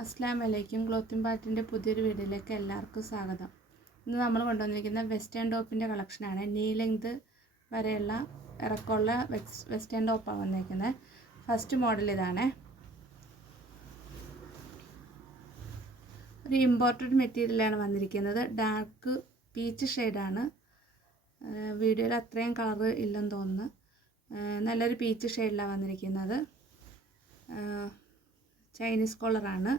അസ്സലാമു അലൈക്കും. ക്ലോത്തിങ് പാർട്ടിൻ്റെ പുതിയൊരു വീഡിയോയിലേക്ക് എല്ലാവർക്കും സ്വാഗതം. ഇന്ന് നമ്മൾ കൊണ്ടുവന്നിരിക്കുന്ന വെസ്റ്റേൺ ടോപ്പിൻ്റെ കളക്ഷനാണ്. നീ ലെങ്ത് വരെയുള്ള ഇറക്കമുള്ള വെസ്റ്റേൺ ടോപ്പാണ് വന്നിരിക്കുന്നത്. ഫസ്റ്റ് മോഡൽ ഇതാണ്. ഒരു ഇമ്പോർട്ടഡ് മെറ്റീരിയലാണ് വന്നിരിക്കുന്നത്. ഡാർക്ക് പീച്ച് ഷെയ്ഡാണ്. വീഡിയോയിൽ അത്രയും കളർ ഇല്ലെന്ന് തോന്നുന്നു. നല്ലൊരു പീച്ച് ഷെയ്ഡിലാണ് വന്നിരിക്കുന്നത്. ചൈനീസ് കോളറാണ്.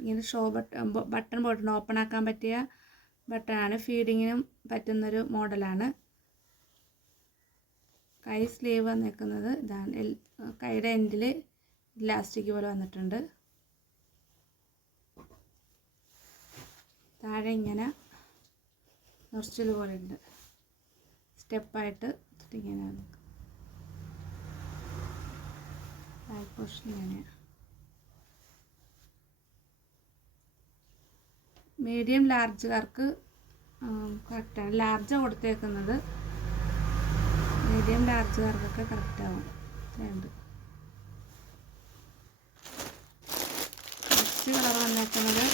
ഇങ്ങനെ ബട്ടൺ പോയിട്ടുണ്ട്. ഓപ്പൺ ആക്കാൻ പറ്റിയ ബട്ടണാണ്. ഫീഡിങ്ങിനും പറ്റുന്നൊരു മോഡലാണ്. കൈ സ്ലീവ് വന്നിരിക്കുന്നത് ഇതാണ്. കൈയുടെ എൻഡിൽ ഇലാസ്റ്റിക് പോലെ വന്നിട്ടുണ്ട്. താഴെ ഇങ്ങനെ നൊറിച്ചിൽ പോലെ ഉണ്ട്. സ്റ്റെപ്പായിട്ട് ഇങ്ങനെ ബാക്ക് പോർഷൻ ഇങ്ങനെയാണ്. മീഡിയം ലാർജുകാർക്ക് കറക്റ്റാണ്. ലാർജ് കൊടുത്തേക്കുന്നത്. മീഡിയം ലാർജുകാർക്കൊക്കെ കറക്റ്റാവും. രണ്ട് നെക്സ്റ്റ് കളർ വന്നേക്കുന്നത്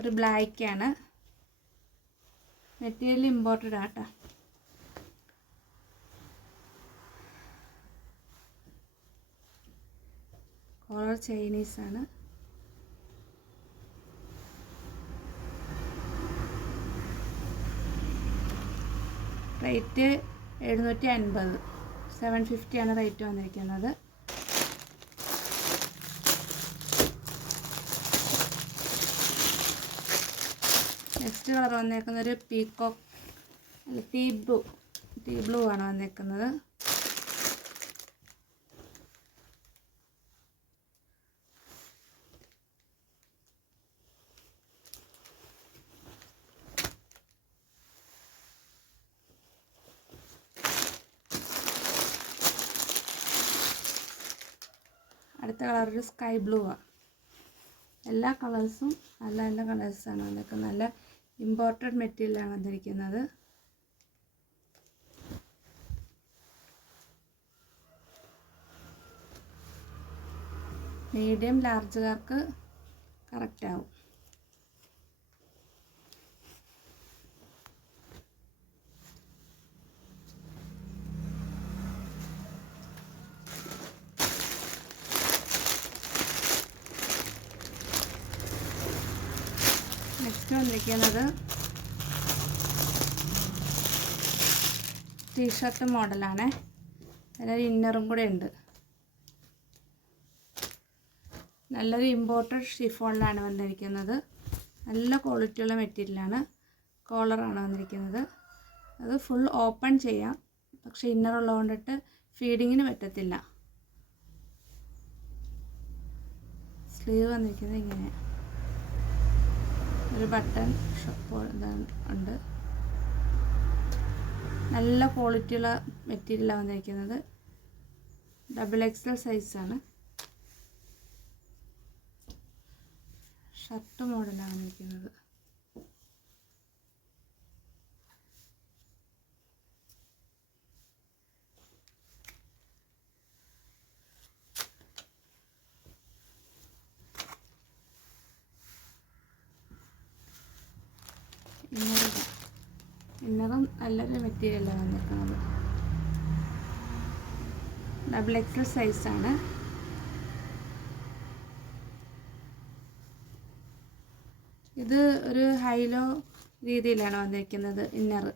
ഒരു ബ്ലാക്കാണ്. മെറ്റീരിയൽ ഇമ്പോർട്ടഡ് ആട്ടോ. കോളർ ചൈനീസാണ്. റേറ്റ് 750, 750 ആണ് റേറ്റ് വന്നിരിക്കുന്നത്. നെക്സ്റ്റ് കളർ വന്നേക്കുന്നത് ഒരു പീകോക്ക് അല്ല ടീ ബ്ലൂ ആണ് വന്നേക്കുന്നത്. അടുത്ത കളർ ഒരു സ്കൈ ബ്ലൂ ആണ്. എല്ലാ കളേഴ്സും നല്ല നല്ല കളേഴ്സാണ് വന്നിരിക്കുന്നത്. നല്ല ഇമ്പോർട്ടഡ് മെറ്റീരിയലാണ് വന്നിരിക്കുന്നത്. മീഡിയം ലാർജുകാർക്ക് കറക്റ്റ് ആവും. നെക്സ്റ്റ് വന്നിരിക്കുന്നത് ടീഷർട്ട് മോഡലാണ്. അതിനൊരു ഇന്നറും കൂടെ ഉണ്ട്. നല്ലൊരു ഇമ്പോർട്ടഡ് ഷിഫോണിലാണ് വന്നിരിക്കുന്നത്. നല്ല ക്വാളിറ്റിയുള്ള മെറ്റീരിയലാണ്. കോളറാണ് വന്നിരിക്കുന്നത്. അത് ഫുൾ ഓപ്പൺ ചെയ്യാം. പക്ഷേ ഇന്നർ ഉള്ളതുകൊണ്ടിട്ട് ഫീഡിങ്ങിന് പറ്റത്തില്ല. സ്ലീവ് വന്നിരിക്കുന്നത് ഇങ്ങനെ ഒരു ബട്ടൺ ഉണ്ട്. നല്ല ക്വാളിറ്റിയുള്ള മെറ്റീരിയലാണ് വന്നിരിക്കുന്നത്. XXL സൈസാണ്. ഷർട്ട് മോഡലാണ് വന്നിരിക്കുന്നത്. ഇന്നറും നല്ലൊരു മെറ്റീരിയലാണ് വന്നിരിക്കുന്നത്. XXL സൈസാണ്. ഇത് ഒരു ഹൈലോ രീതിയിലാണ് വന്നിരിക്കുന്നത്. ഇന്നർ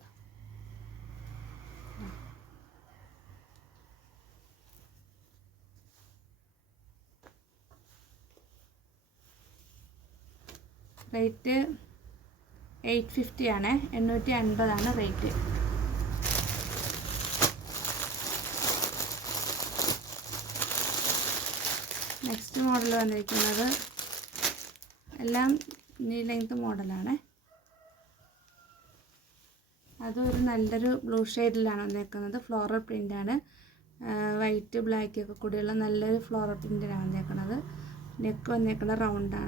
റേറ്റ് 850 ആണ്. 850 ആണ് റേറ്റ്. നെക്സ്റ്റ് മോഡൽ വന്നിരിക്കുന്നത് എല്ലാം നീ ലെങ്ത് മോഡലാണ്. അതൊരു നല്ലൊരു ബ്ലൂ ഷെയ്ഡിലാണ് വന്നിരിക്കുന്നത്. ഫ്ലോറൽ പ്രിൻ്റാണ്. വൈറ്റ് ബ്ലാക്ക് ഒക്കെ കൂടിയുള്ള നല്ലൊരു ഫ്ലോറൽ പ്രിൻ്റിലാണ് വന്നിരിക്കുന്നത്. നെക്ക് വന്നിരിക്കുന്നത് റൗണ്ട്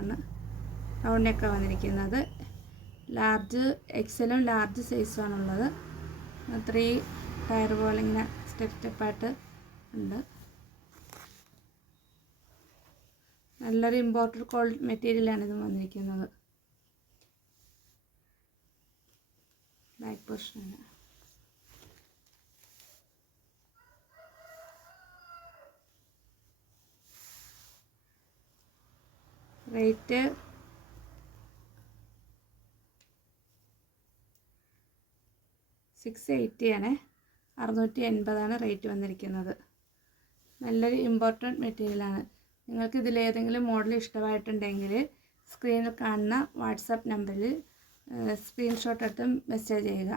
നെക്കാണ് വന്നിരിക്കുന്നത്. ലാർജ് എക്സലും ലാർജ് സൈസാണുള്ളത്. 3 ടയർ പോലെ ഇങ്ങനെ സ്റ്റെപ്പായിട്ട് ഉണ്ട്. നല്ലൊരു ഇമ്പോർട്ടഡ് ക്വാളിറ്റി മെറ്റീരിയലാണ് ഇത് വന്നിരിക്കുന്നത്. ബാക്ക് പോർഷനാണ്. റേറ്റ് 680 ആണ്. 680 റേറ്റ് വന്നിരിക്കുന്നത്. നല്ലൊരു ഇമ്പോർട്ടൻറ്റ് മെറ്റീരിയലാണ്. നിങ്ങൾക്ക് ഇതിലേതെങ്കിലും മോഡൽ ഇഷ്ടമായിട്ടുണ്ടെങ്കിൽ സ്ക്രീനിൽ കാണുന്ന വാട്സാപ്പ് നമ്പറിൽ സ്ക്രീൻഷോട്ട് എടുത്ത് മെസ്സേജ് ചെയ്യുക.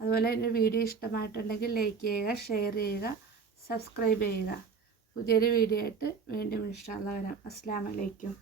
അതുപോലെ ഒരു വീഡിയോ ഇഷ്ടമായിട്ടുണ്ടെങ്കിൽ ലൈക്ക് ചെയ്യുക, ഷെയർ ചെയ്യുക, സബ്സ്ക്രൈബ് ചെയ്യുക. പുതിയൊരു വീഡിയോ ആയിട്ട് വീണ്ടും ഇൻഷാ അല്ലാഹ് വരാം. അസ്സലാമു അലൈക്കും.